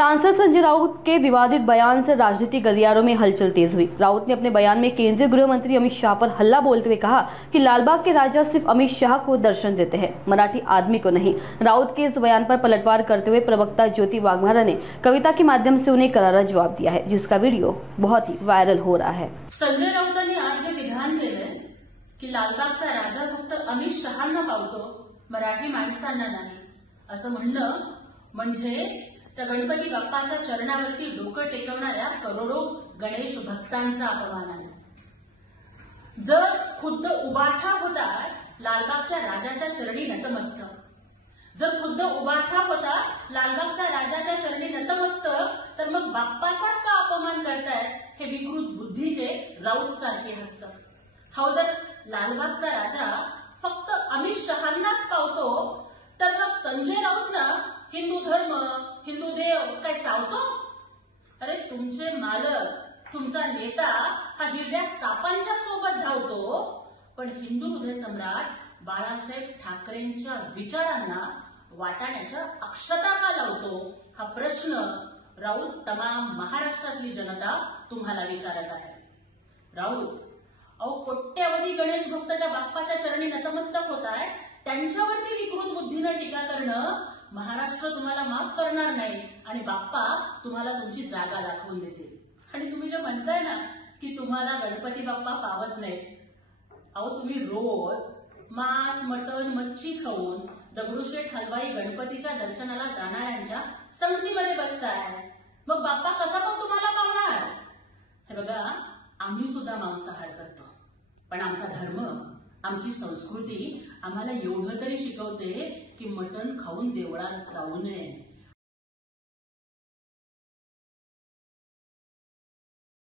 सांसद संजय राउत के विवादित बयान से राजनीतिक गलियारों में हलचल तेज हुई। राउत ने अपने बयान में केंद्रीय गृह मंत्री अमित शाह पर हल्ला बोलते हुए कहा कि लालबाग के राजा सिर्फ अमित शाह को दर्शन देते हैं, मराठी आदमी को नहीं। राउत के इस बयान पर पलटवार करते हुए प्रवक्ता ज्योति वाघमारा ने कविता के माध्यम से उन्हें करारा जवाब दिया है, जिसका वीडियो बहुत ही वायरल हो रहा है। संजय राऊतांनी आज जे विधान केलंय की लालबागचा राजा फक्त अमित शहांना पावतो, मराठी माणसांना नाही, असं म्हणणं म्हणजे त्या गणपती बाप्पाच्या चरणावरती डोकं टेकवणाऱ्या करोडो गणेश भक्तांचा अपमान आहे। जर खुद्द उबाठा होता लालबागच्या राजाच्या चरणी नतमस्तक, जर खुद्द उबाठा होता लालबागच्या राजाच्या चरणी नतमस्तक, तर मग बाप्पाचाच का अपमान करतायत हे विकृत बुद्धीचे राऊत सारखे हसतात। हा जर लालबागचा राजा फक्त अमित शहांनाच पावतो, तर मग संजय राऊतला हिंदू धर्म, हिंदू देव काय चावतो? अरे तुमचे मालक, तुमचा नेता हा हिरव्या सापांच्या सोबत धावतो, पण हिंदू हृदय सम्राट बाळासाहेब ठाकरेंच्या विचारांना वाटाण्याच्या अक्षता का लावतो? हा प्रश्न राऊत तमाम महाराष्ट्रातली जनता तुम्हाला विचारत आहे। राऊत कोट्यावधी गणेश भक्ताच्या बाप्पाच्या चरणी नतमस्तक होत आहे, त्यांच्यावरती विकृत बुद्धीनं टीका करणं महाराष्ट्र तुम्हाला माफ करणार नाही आणि बाप्पा तुम्हाला तुमची जागा दाखवून देतील। आणि तुम्ही जे म्हणताय ना की तुम्हाला गणपती बाप्पा पावत नाही, तुम्ही रोज मांस, मटण, मच्छी खाऊन दगडूशेठ हलवाई गणपतीच्या दर्शनाला जाणाऱ्यांच्या संगतीमध्ये बसताय, मग बाप्पा कसा पण तुम्हाला पावणार? हे बघा, आम्ही सुद्धा मांसाहार करतो, पण आमचा धर्म, आमची संस्कृती आम्हाला एवढं तरी शिकवते की मटण खाऊन देवळात जाऊ नये।